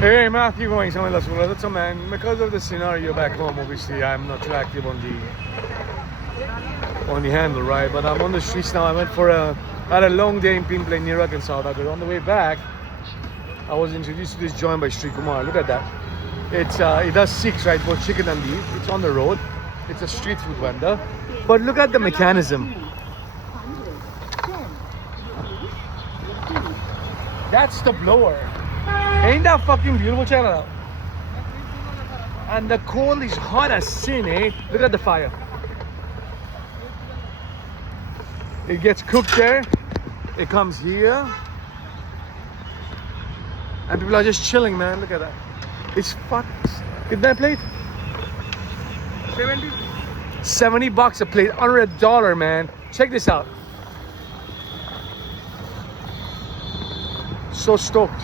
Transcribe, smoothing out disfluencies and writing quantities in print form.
Hey Matthew, going somewhere else. That's a man. Because of the scenario back home, obviously I'm not too active on the handle, right? But I'm on the streets now. I had a long day in Pimplay, Newark and South Africa. On the way back, I was introduced to this joint by Sri Kumar. Look at that. It does six, right? Both chicken and beef. It's on the road. It's a street food vendor. But look at the mechanism. That's the blower. Ain't that fucking beautiful, channel? And the coal is hot as sin, eh? Look at the fire. It gets cooked there. It comes here. And people are just chilling, man. Look at that. It's fucked. Get that plate? 70 bucks a plate. Under $1, man. Check this out. So stoked.